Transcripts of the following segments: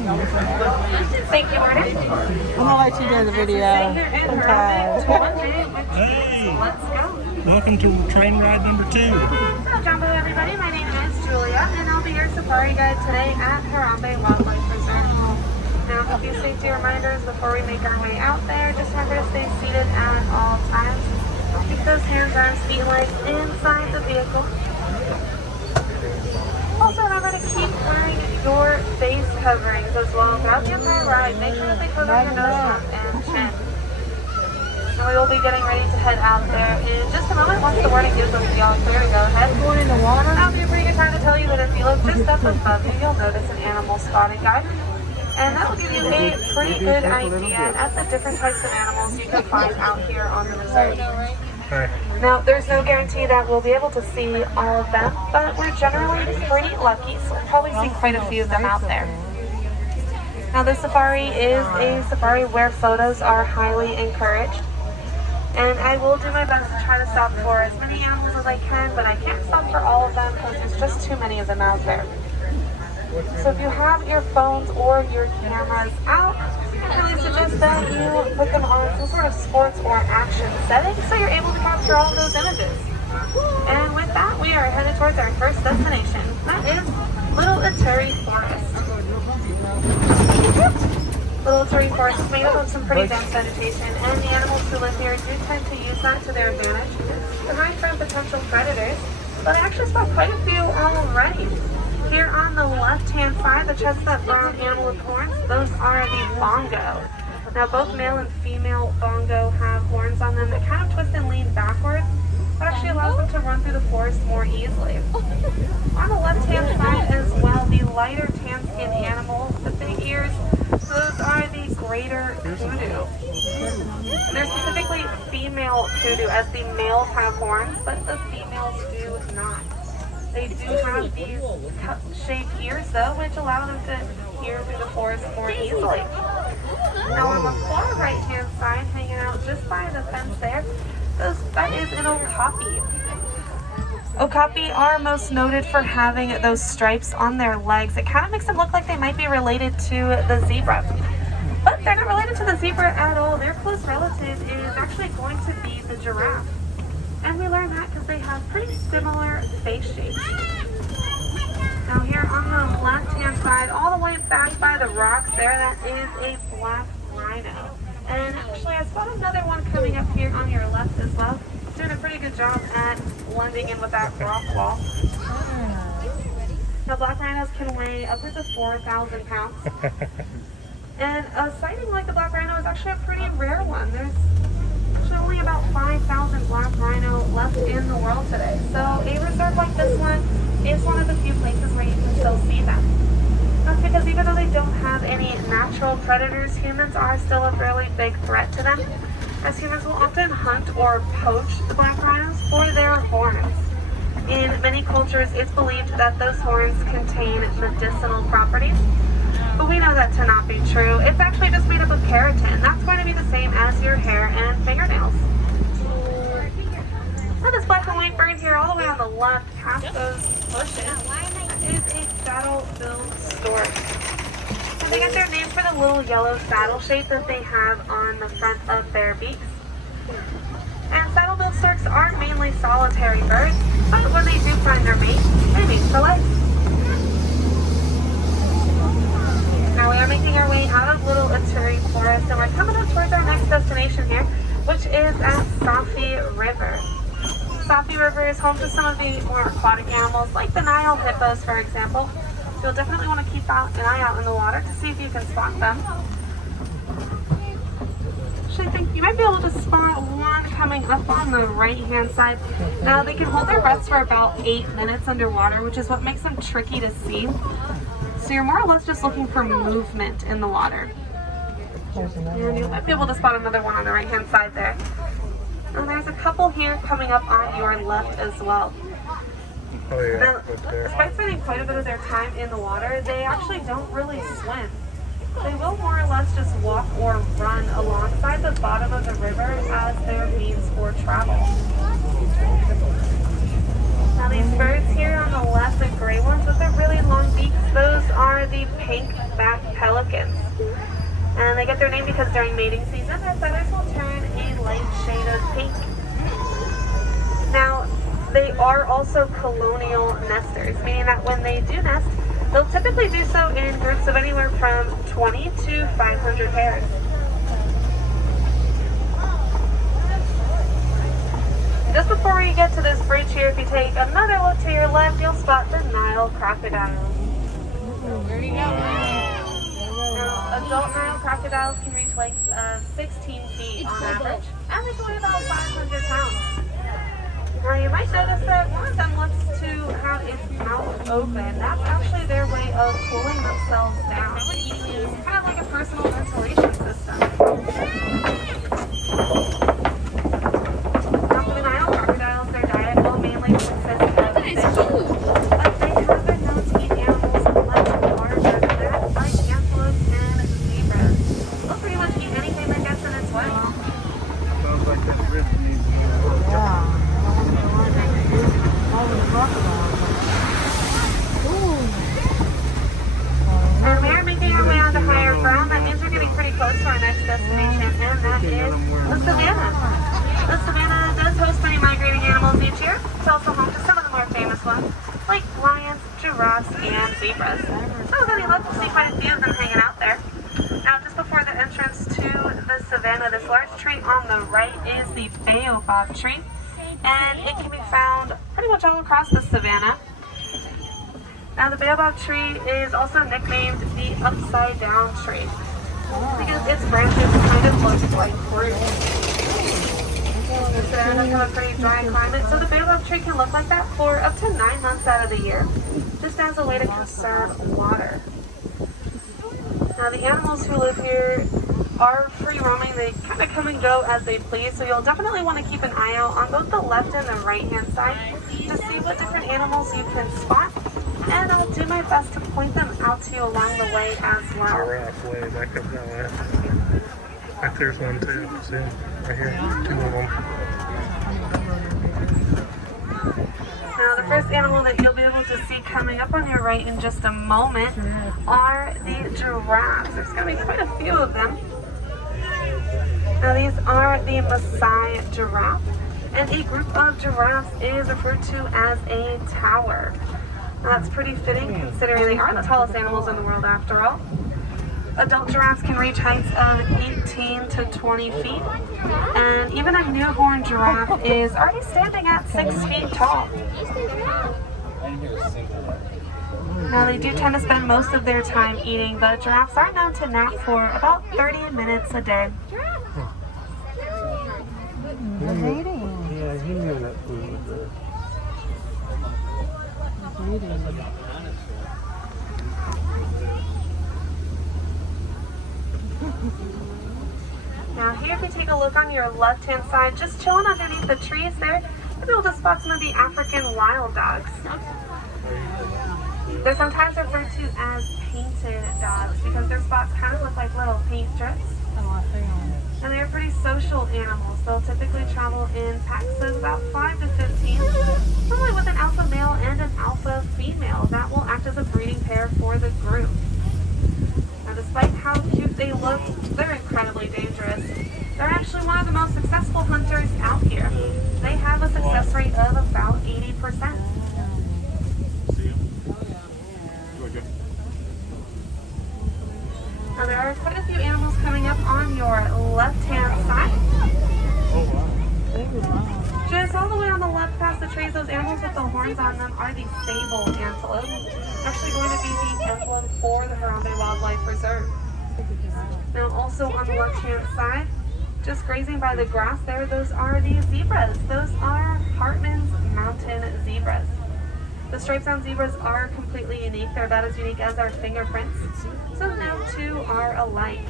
Thank you, Marty. I'm gonna let you do the video. I'm tired. Hey! Let's go. Welcome to train ride number 2. Hello, Jumbo, everybody. My name is Julia, and I'll be your safari guide today at Harambe Wildlife Reserve. Now, a few safety reminders before we make our way out there. Just remember to stay seated at all times. Keep those hands, arms, feet, and legs inside the vehicle. Also, remember to keep wearing your face coverings as well throughout the entire ride. Make sure that they cover your nose and chin. And we will be getting ready to head out there in just a moment. Once the warning gives us the all clear to go ahead. Going in the water? That'll be a pretty good time to tell you that if you look just up above you, you'll notice an animal spotting guide. And that will give you a pretty good idea at the different types of animals you can find out here on the reserve. Now, there's no guarantee that we'll be able to see all of them, but we're generally pretty lucky, so we'll probably see quite a few of them out there. Now, this safari is a safari where photos are highly encouraged. And I will do my best to try to stop for as many animals as I can, but I can't stop for all of them because there's just too many of them out there. So if you have your phones or your cameras out, I really suggest that you put them on some sort of sports or action setting so you're able to capture all of those images. And with that, we are headed towards our first destination. That is Little Ituri Forest. Little Ituri Forest is made up of some pretty dense vegetation, and the animals who live here do tend to use that to their advantage to hide from potential predators, but I actually spot quite a few already. Here on the left-hand side, the chestnut brown animal with horns, those are the bongo. Now, both male and female bongo have horns on them that kind of twist and lean backwards. That actually allows them to run through the forest more easily. On the left-hand side as well, the lighter tan-skinned animals, the big ears, those are the greater kudu. And they're specifically female kudu, as the males have horns, but the females do not. They do have these cup-shaped ears, though, which allow them to hear through the forest more easily. Now, on the far right-hand side, hanging out just by the fence there, that is an okapi. Okapi are most noted for having those stripes on their legs. It kind of makes them look like they might be related to the zebra. But they're not related to the zebra at all. Their close relative is actually going to be the giraffe. And we learned that because they have pretty similar face shapes. Now here on the left-hand side, all the way back by the rocks there, that is a black rhino. And actually, I spot another one coming up here on your left as well. It's doing a pretty good job at blending in with that rock wall. Now, black rhinos can weigh upwards of 4,000 pounds. And a sighting like the black rhino is actually a pretty rare one. There's actually only about 5,000 black rhino left in the world today. So a reserve like this one is one of the few places where you can still see them. That's because even though they don't have any natural predators, humans are still a fairly big threat to them, as humans will often hunt or poach the black rhinos for their horns. In many cultures, it's believed that those horns contain medicinal properties, but we know that to not be true. It's actually just made up of keratin. That's going to be the same as your hair and fingernails. Now this black and white bird here, all the way on the left, past those bushes, is a saddle-billed stork. And they get their name for the little yellow saddle shape that they have on the front of their beaks. And saddle-billed storks are mainly solitary birds, but when they do find their mate, they mate for life. Now we are making our way out of Little Ituri Forest, and we're coming up towards our next destination here, which is at Sophie River. Sophie River is home to some of the more aquatic animals, like the Nile hippos, for example. So you'll definitely want to keep an eye out in the water to see if you can spot them. Actually, I think you might be able to spot one coming up on the right-hand side. Now, they can hold their breaths for about 8 minutes underwater, which is what makes them tricky to see. So you're more or less just looking for movement in the water. And you might be able to spot another one on the right-hand side there. And there's a couple here coming up on your left as well. Oh, yeah. Now, despite spending quite a bit of their time in the water, they actually don't really swim. They will more or less just walk or run alongside the bottom of the river as their means for travel. Now the these birds here on the left, the gray ones with their really long beaks, those are the pink-backed pelicans. And they get their name because during mating season, their feathers will turn a light shade of pink. Now, they are also colonial nesters, meaning that when they do nest, they'll typically do so in groups of anywhere from 20 to 500 pairs. Just before we get to this bridge here, if you take another look to your left, you'll spot the Nile Crocodile. There you go. Now, adult Nile crocodiles can reach lengths of 16 feet on average, and they can weigh about 500 pounds. Now, you might notice that one of them looks to have its mouth open. That's actually their way of cooling themselves down. It's kind of like a personal ventilation system. Now, for the Nile crocodiles, their diet will mainly consist of fish, but they have been known to eat animals much larger than that, like antelopes and zebras. They'll pretty much eat anything that gets in its way. Sounds like that rib needs Yeah. And we are making our way on to higher ground. That means we're getting pretty close to our next destination, and that is the savannah. The savannah does host many migrating animals each year. It's also home to some of the more famous ones, like lions, giraffes, and zebras. So with any luck, we'll see quite a few of them hanging out there. Now, just before the entrance to the savannah, this large tree on the right is the Baobab Tree, and it can be found pretty much all across the savannah. Now, the Baobab Tree is also nicknamed the Upside Down Tree because its branches kind of look like fruit. The savannah has a pretty dry climate, so the Baobab Tree can look like that for up to 9 months out of the year, just as a way to conserve water. Now, the animals who live here are free roaming. They kind of come and go as they please, so you'll definitely want to keep an eye out on both the left and the right hand side to see what different animals you can spot, and I'll do my best to point them out to you along the way as well. giraffe way back up that way. Back there's one too. See, right here, 2 of them. Now, the first animal that you'll be able to see coming up on your right in just a moment are the giraffes. There's going to be quite a few of them. Now, these are the Maasai giraffe, and a group of giraffes is referred to as a tower. Now, that's pretty fitting considering they are the tallest animals in the world after all. Adult giraffes can reach heights of 18 to 20 feet, and even a newborn giraffe is already standing at 6 feet tall. Now, they do tend to spend most of their time eating, but giraffes are known to nap for about 30 minutes a day. Yeah, he knew that food was there. Now, here, if you take a look on your left-hand side, just chilling underneath the trees there, you'll be able to spot some of the African wild dogs. They're sometimes referred to as painted dogs because their spots kind of look like little paint strips. And they're pretty social animals. They'll typically travel in packs of about 5 to 15, normally with an alpha male and an alpha female that will act as a breeding pair for the group. Now, despite how cute they look, they're incredibly dangerous. They're actually one of the most successful hunters out here. They have a success rate of about 80%. Now, there are quite a few animals coming up on your left-hand side. Just all the way on the left past the trees, those animals with the horns on them are the Fable Antelope. Actually going to be the emblem for the Harambe Wildlife Reserve. Now, also on the left-hand side, just grazing by the grass there, those are the zebras. Those are Hartman's mountain zebras. The stripes on zebras are completely unique. They're about as unique as our fingerprints. So no two are alike.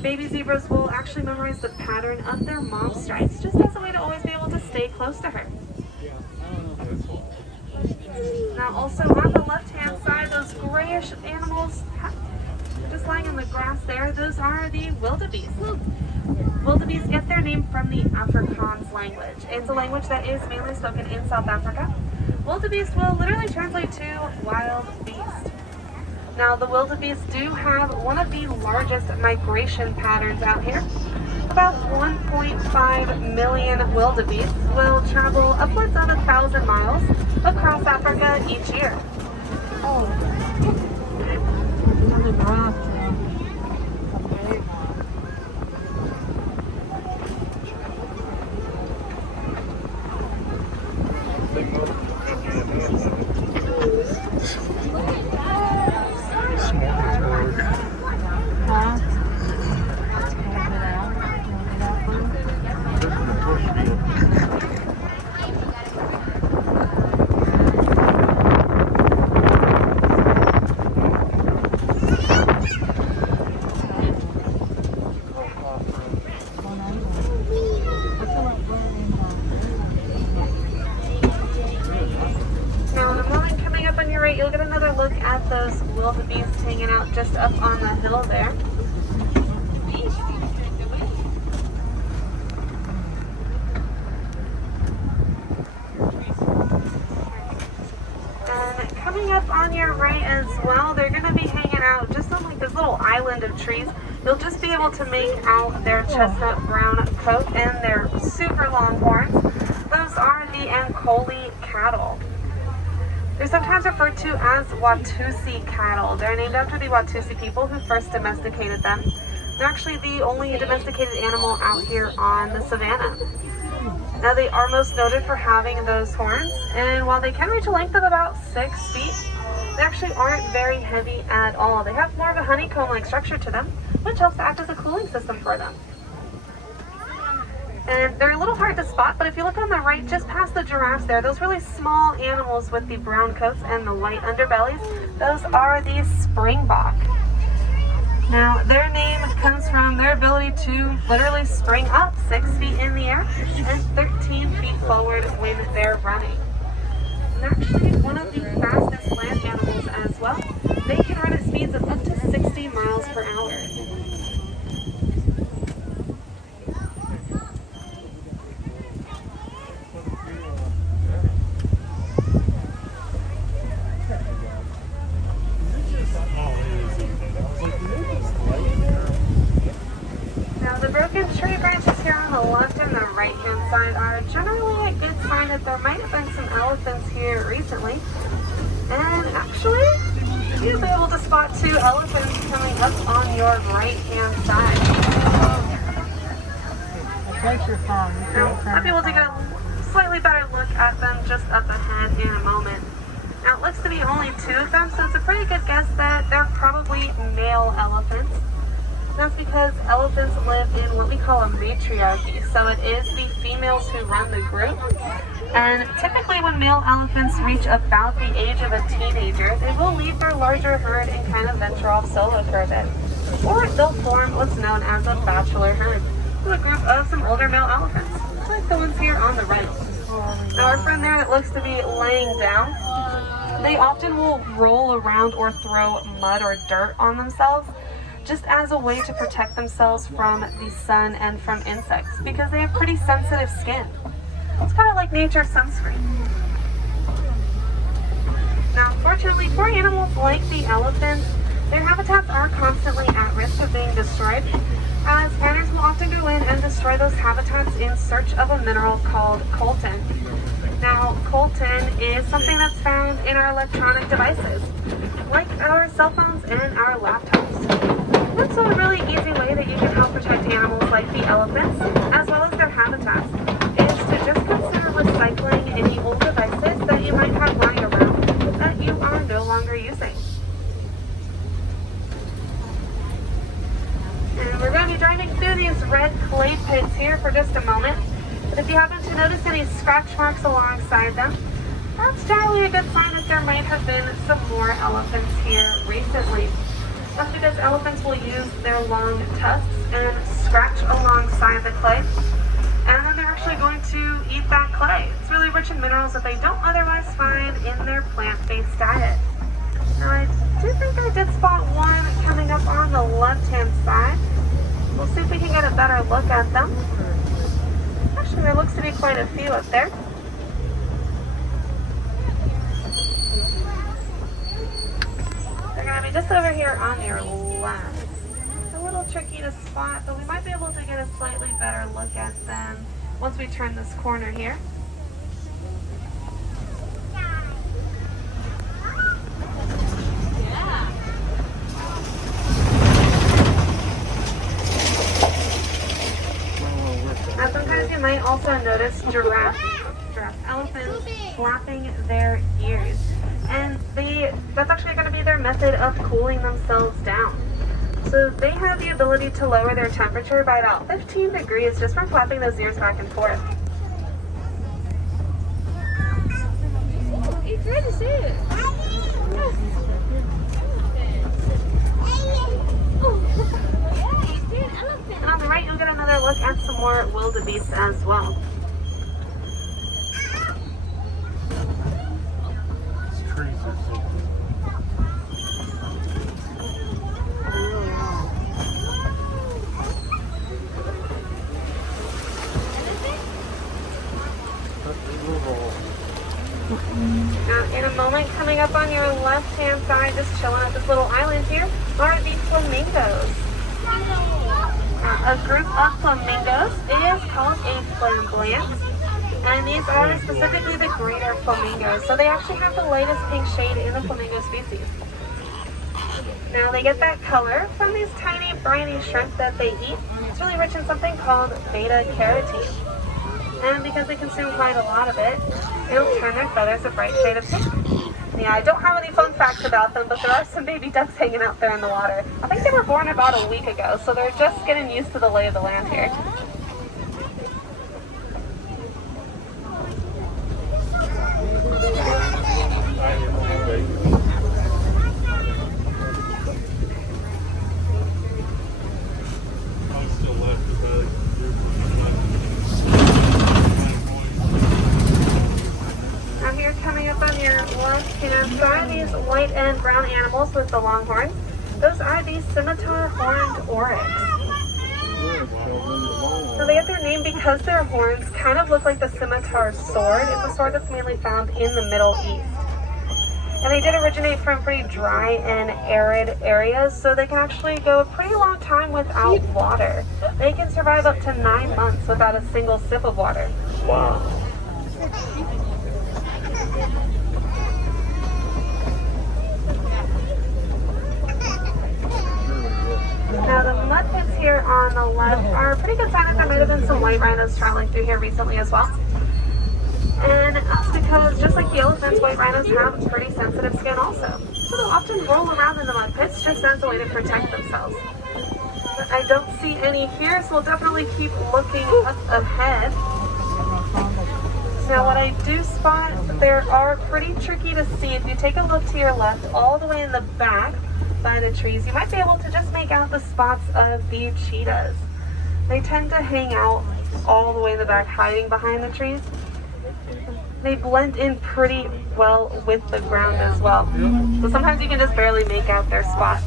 Baby zebras will actually memorize the pattern of their mom's stripes, just as a way to always be able to stay close to her. Now, also on the left-hand side, those grayish animals just lying in the grass there, those are the wildebeests. Wildebeests get their name from the Afrikaans language. It's a language that is mainly spoken in South Africa, Wildebeest will literally translate to wild beast. Now, the wildebeest do have one of the largest migration patterns out here. About 1.5 million wildebeest will travel upwards of 1,000 miles across Africa each year. Oh, another giraffe. You'll get another look at those wildebeest hanging out just up on the hill there. And coming up on your right as well, they're going to be hanging out just on like this little island of trees. You'll just be able to make out their chestnut brown coat and their super long horns. Those are the Ankole cattle. They're sometimes referred to as Watusi cattle. They're named after the Watusi people who first domesticated them. They're actually the only domesticated animal out here on the savannah. Now, they are most noted for having those horns, and while they can reach a length of about 6 feet, they actually aren't very heavy at all. They have more of a honeycomb-like structure to them, which helps to act as a cooling system for them. And they're a little hard to spot, but if you look on the right, just past the giraffes there, those really small animals with the brown coats and the white underbellies, those are the Springbok. Now, their name comes from their ability to literally spring up 6 feet in the air and 13 feet forward when they're running. And they're actually one of the fastest land animals as well. They can run at speeds of up to 60 miles per hour. Tree branches here on the left and the right hand side are generally a good sign that there might have been some elephants here recently. And actually, you'll be able to spot 2 elephants coming up on your right hand side. Now, I'll be able to get a slightly better look at them just up ahead in a moment. Now, it looks to be only 2 of them, so it's a pretty good guess that they're probably male elephants. That's because elephants live in what we call a matriarchy, so it is the females who run the group. And typically when male elephants reach about the age of a teenager, they will leave their larger herd and kind of venture off solo for a bit. Or they'll form what's known as a bachelor herd, with a group of some older male elephants, like the ones here on the right. Now, our friend there that looks to be laying down, they often will roll around or throw mud or dirt on themselves, just as a way to protect themselves from the sun and from insects, because they have pretty sensitive skin. It's kind of like nature's sunscreen. Now, fortunately for animals like the elephants, their habitats are constantly at risk of being destroyed, as hunters will often go in and destroy those habitats in search of a mineral called coltan. Now, coltan is something that's found in our electronic devices, like our cell phones and our laptops. That's a really easy way that you can help protect animals like the elephants, as well as their habitats, is to just consider recycling any old devices that you might have lying around that you are no longer using. And we're going to be driving through these red clay pits here for just a moment, but if you happen to notice any scratch marks alongside them, that's generally a good sign that there might have been some more elephants here recently. That's because elephants will use their long tusks and scratch alongside the clay, and then they're actually going to eat that clay. It's really rich in minerals that they don't otherwise find in their plant-based diet. Now, I do think I did spot one coming up on the left-hand side. We'll see if we can get a better look at them. Actually, there looks to be quite a few up there. gonna be just over here on your left. A little tricky to spot, but we might be able to get a slightly better look at them once we turn this corner here. Now sometimes you might also notice giraffe elephants flapping their ears. And that's actually going to be their method of cooling themselves down. So they have the ability to lower their temperature by about 15 degrees just from flapping those ears back and forth. It's good to see it. And on the right, you'll get another look at some more wildebeests as well. Now, in a moment, coming up on your left-hand side, just chilling at this little island here, are the flamingos. A group of flamingos is called a flamboyant, and these are specifically the greater flamingos. So they actually have the lightest pink shade in the flamingo species. Now, they get that color from these tiny briny shrimp that they eat. It's really rich in something called beta-carotene. And because they consume quite a lot of it, it'll turn their feathers a bright shade of pink. Yeah, I don't have any fun facts about them, but there are some baby ducks hanging out there in the water. I think they were born about a week ago, so they're just getting used to the lay of the land here. These white and brown animals with the long horns, those are the Scimitar horned Oryx. So they get their name because their horns kind of look like the scimitar sword. It's a sword that's mainly found in the Middle East. And they did originate from pretty dry and arid areas, so they can actually go a pretty long time without water. They can survive up to 9 months without a single sip of water. Wow. Now the mud pits here on the left are a pretty good sign that there might have been some white rhinos traveling through here recently as well. And that's because just like the elephants, white rhinos have pretty sensitive skin also. So they'll often roll around in the mud pits just as a way to protect themselves. But I don't see any here, so we'll definitely keep looking up ahead. Now what I do spot, there are pretty tricky to see. If you take a look to your left, all the way in the back, by the trees, you might be able to just make out the spots of the cheetahs. They tend to hang out all the way in the back, hiding behind the trees. They blend in pretty well with the ground as well. So sometimes you can just barely make out their spots.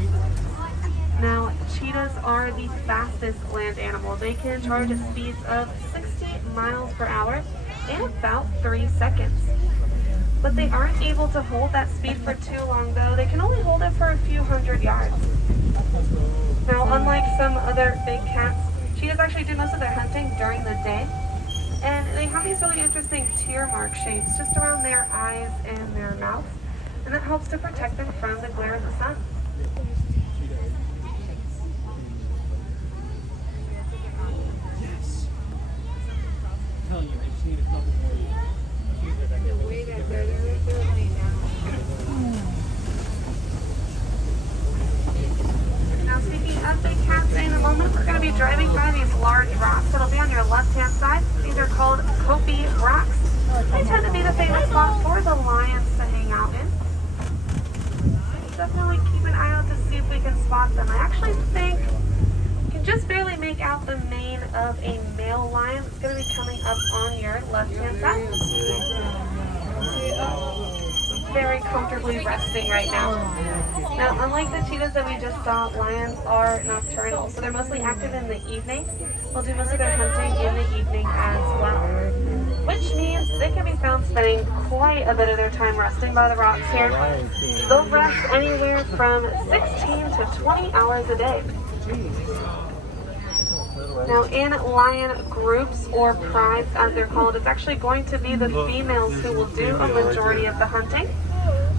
Now, cheetahs are the fastest land animal. They can charge at speeds of 60 miles per hour in about 3 seconds. But they aren't able to hold that speed for too long though. They can only hold it for a few hundred yards. Now, unlike some other big cats, cheetahs actually do most of their hunting during the day. And they have these really interesting tear mark shapes just around their eyes and their mouths. And that helps to protect them from the glare of the sun. Now speaking of big cats, in a moment we're going to be driving by these large rocks that'll be on your left-hand side. These are called Kofi Rocks. They tend to be the famous spot for the lions to hang out in. Definitely keep an eye out to see if we can spot them. I actually think you can just barely make out the mane of a male lion. It's going to be coming up on your left-hand side. very comfortably resting right now. Now, unlike the cheetahs that we just saw, lions are nocturnal, so they're mostly active in the evening. They'll do most of their hunting in the evening as well, which means they can be found spending quite a bit of their time resting by the rocks here. They'll rest anywhere from 16 to 20 hours a day. Now, in lion groups or prides, as they're called, it's actually going to be the females who will do a majority of the hunting,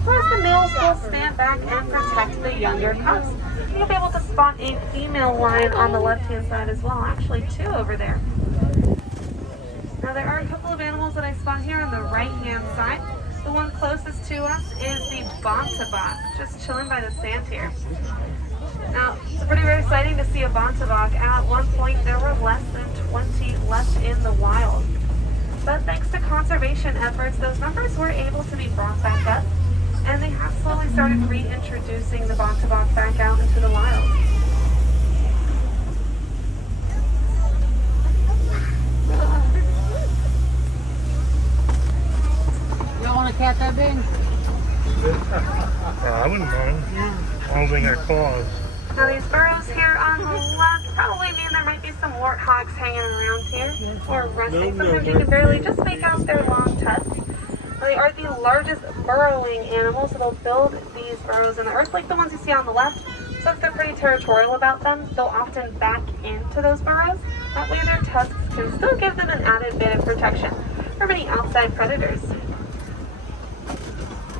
whereas the males will stand back and protect the younger cubs. You'll be able to spot a female lion on the left-hand side as well, actually two over there. Now, there are a couple of animals that I spot here on the right-hand side. The one closest to us is the Bontebok, just chilling by the sand here. Now, it's pretty very exciting to see a Bontebok. At one point, there were less than 20 left in the wild. But thanks to conservation efforts, those numbers were able to be brought back up, and they have slowly started reintroducing the Bontebok back out into the wild. You don't want a cat that big? I wouldn't mind. Holding their claws. Now, these burrows here on the left probably mean there might be some warthogs hanging around here or resting. Sometimes you can barely just make out their long tusks. They are the largest burrowing animals, so they'll build these burrows in the earth like the ones you see on the left. Since they're pretty territorial about them, they'll often back into those burrows. That way their tusks can still give them an added bit of protection from any outside predators.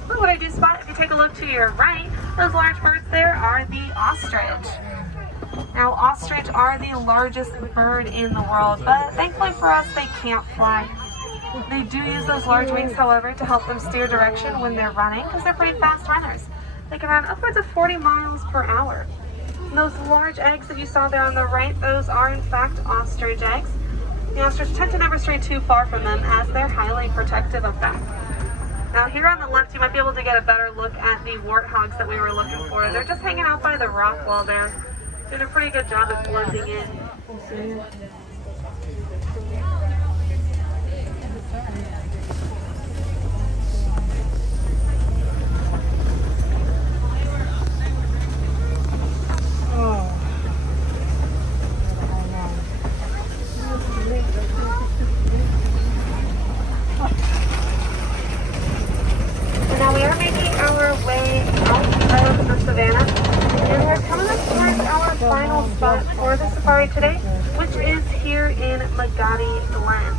But what I do spot, if you take a look to your right, those large birds there are the ostrich. Now, ostrich are the largest bird in the world, but thankfully for us, they can't fly. They do use those large wings, however, to help them steer direction when they're running, because they're pretty fast runners. They can run upwards of 40 miles per hour. And those large eggs that you saw there on the right, those are in fact ostrich eggs. The ostrich tend to never stray too far from them, as they're highly protective of them. Now, here on the left, you might be able to get a better look at the warthogs that we were looking for. They're just hanging out by the rock wall there. Doing a pretty good job of blending in. For the safari today, which is here in Magadi Glen.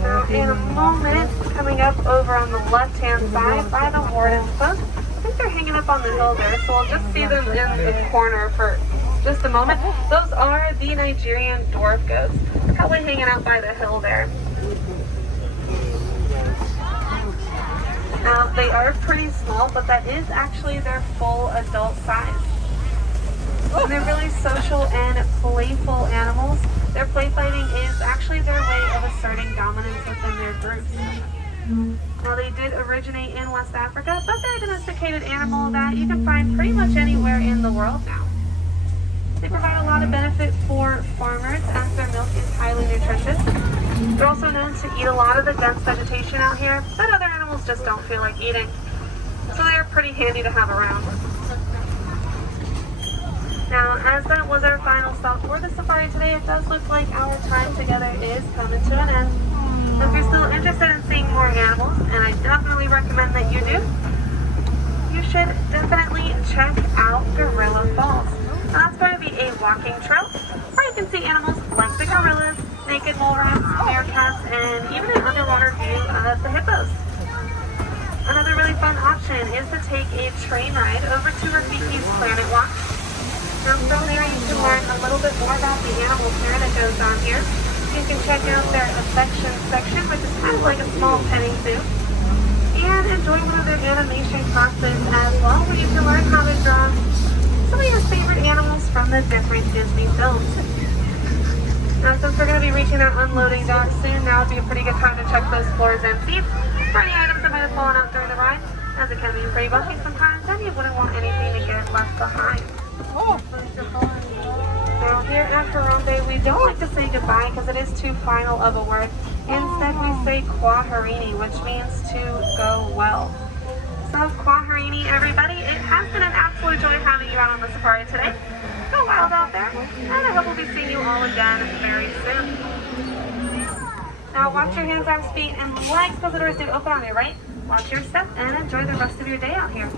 Now, in a moment, coming up over on the left-hand side by the warden's post, I think they're hanging up on the hill there, so we'll just see them in the corner for just a moment. Those are the Nigerian dwarf goats, probably hanging out by the hill there. Now, they are pretty small, but that is actually their full adult size. And they're really social and playful animals. Their play fighting is actually their way of asserting dominance within their groups. Now, they did originate in West Africa, but they're a domesticated animal that you can find pretty much anywhere in the world now. They provide a lot of benefit for farmers, as their milk is highly nutritious. They're also known to eat a lot of the dense vegetation out here that other animals just don't feel like eating. So they are pretty handy to have around. Now, as that was our final stop for the safari today, it does look like our time together is coming to an end. So if you're still interested in seeing more animals, and I definitely recommend that you do, you should definitely check out Gorilla Falls. Now, that's going to be a walking trail where you can see animals like the gorillas, naked mole rats, meerkats, and even an underwater view of the hippos. Another really fun option is to take a train ride over to Rafiki's Planet Watch. Now, from there you can learn a little bit more about the animal care that goes on here. You can check out their affection section, which is kind of like a small petting zoo, and enjoy one of their animation classes as well, where you can learn how to draw some of your favorite animals from the different Disney films. Now, since we're going to be reaching our unloading dock soon, now would be a pretty good time to check those floors and seats for any items that might have fallen out during the ride, as it can be pretty bumpy sometimes, and you wouldn't want anything to get left behind. Now, here at Harambe, we don't like to say goodbye because it is too final of a word. Instead, we say kwaherini, which means to go well. So kwaherini, everybody. It has been an absolute joy having you out on the safari today. Go wild out there, and I hope we'll be seeing you all again very soon. Now watch your hands, arms, feet, and legs because the doors do open on your right. Watch your step and enjoy the rest of your day out here.